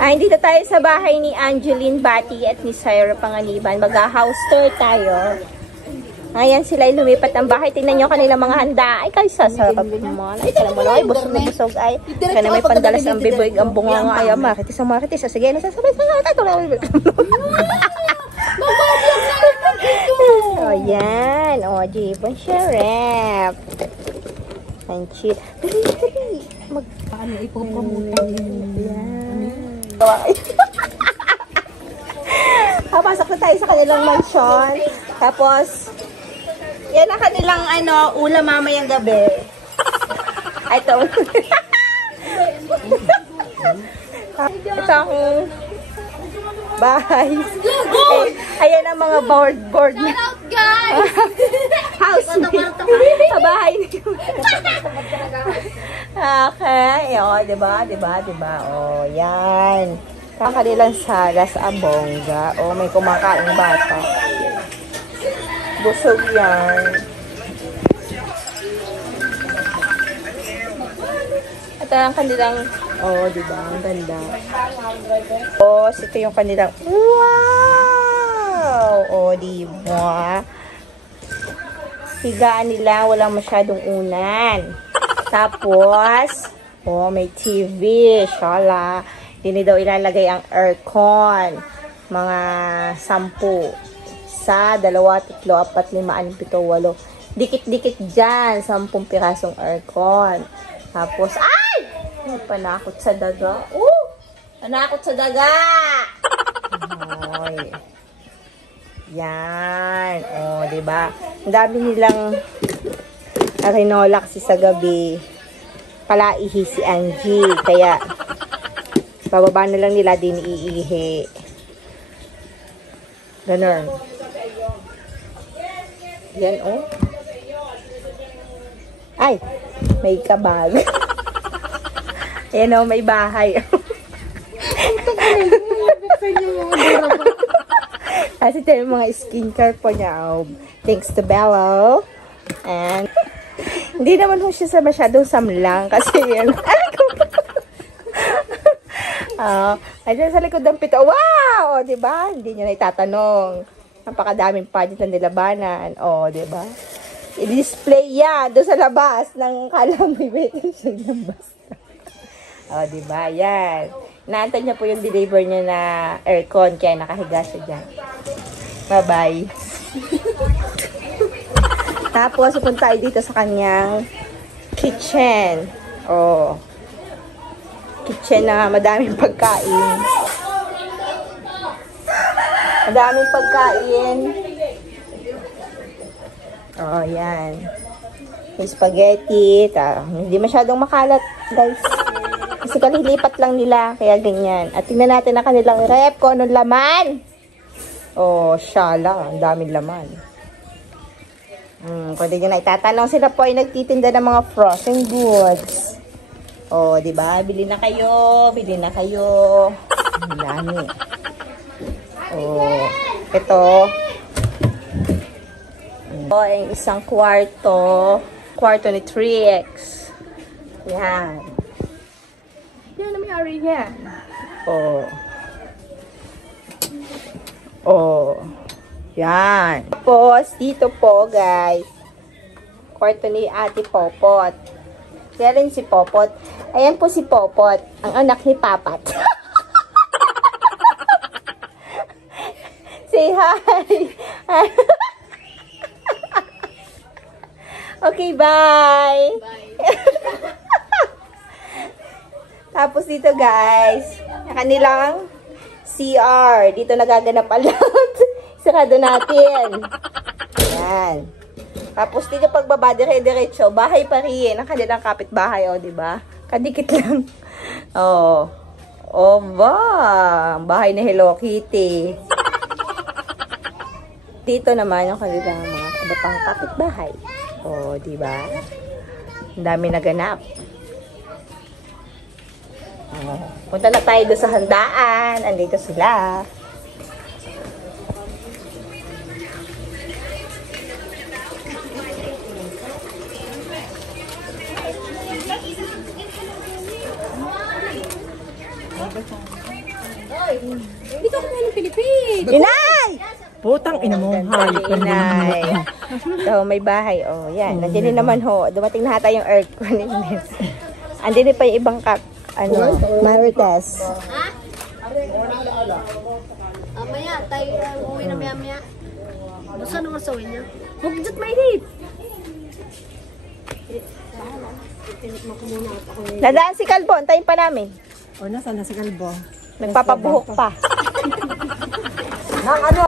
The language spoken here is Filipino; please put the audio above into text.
Dito tayo sa bahay ni Angeline Bati at ni Syra Panganiban. Mag-house tour tayo. Ayan, sila ay lumipat ang bahay. Tingnan nyo kanilang mga handa. Ay, kayo sasarap naman. Ay, kala mo na. Ay, busog na busog. Ay, kaya na may pandalas ang biboy, ang bunga nga. Ay, maritis ang maritis. Sige, nasasabay sa nga. O, yan. O, Jibon Sheriff. And cheat. Dali. Ano, ipopromote yan. Pasok na tayo sa kanilang mansion. Tapos, yan ang kanilang ulam mamayang gabi. Ito. Ito ang bahay. Ayan ang mga board. Shout out, guys! Housemate. Sa bahay niyo. Okay. O, diba? O, yan. Kakanilang sala sa abongga. O, may kumakain bata. Busog yan. At ang kanilang, diba? Ang ganda. Ito yung kanilang, wow! O, diba? Higaan nila, walang masyadong unan. Tapos, may TV. Shala. Hindi daw ilalagay ang aircon. Mga 10. Sa 2, 3, 4, 5, 6, 7, 8. Dikit-dikit dyan. 10 pirasong aircon. Tapos, ay! Panakot sa daga. Panakot sa daga! Ay. Yan. Diba? Ang dami nilang arinola kasi sa gabi. Palaihi si Angie. Kaya, bababa na lang nila din iihi. Ganun. Yan, Ay! May kabag. Ayan, may bahay. Kasi ito yung mga skincare po niya. Thanks to Bello. And, hindi naman ho siya sa masyadong samlang. Kasi yan. Ayan sa likod ng pito. Wow! Diba? Hindi niya na itatanong. Napakadaming pageant na nilabanan. Diba? I-display yan doon sa labas ng kalamay siya ng basta. Diba? Yan. Naantay niya po yung deliver niya na aircon. Kaya nakahiga siya dyan. Bye-bye. Tapos, pupunta tayo dito sa kanyang kitchen. Kitchen na madaming pagkain. Madaming pagkain. Yan. May spaghetti. Hindi masyadong makalat, guys. Kasi kalilipat lang nila. Kaya ganyan. At tingnan natin ang kanilang rep kung anong laman. Shala. Ang daming laman. Pwede nyo na itatanong. Sila po ay nagtitinda ng mga frozen goods. Diba? Bili na kayo. Ang dami. Ito. Ang isang kwarto. Kwarto ni 3X. Yan. Yan ang may-ari niya. Yan. Tapos, dito po, guys. Kwarto ni Ate Popot. Kaya rin si Popot. Ayan po si Popot. Ang anak ni Papat. Say hi. Okay, bye. Tapos dito, guys, ang kanilang CR. Dito nagaganap ang lahat. Sarado natin. Yan. Tapos dito pagbaba, dire-diretso, bahay pa rin. Ang kanilang kapitbahay, diba? Kadikit lang. Ang bahay ni Hello Kitty. Dito naman yung kanilang mga iba pang kapitbahay. Diba? Ang dami naganap. Punta na tayo doon sa handaan. Andito sila. Hindi ka kumain ng Pilipin. Inay! Putang ina mo, hayop ka Inay. So, may bahay. Oh, yan. Nandiyan din naman ho. Dumating na hata yung aircon. Andin din pa yung ibang Marites. Maya, tayo uwi na maya-maya. Basta naman sa uwi niya. Huwag dyan mainit. Nadaan si Kalbo. Antayin pa namin. O, nasa na si Kalbo? Nagpapabuhok pa. Nang ano?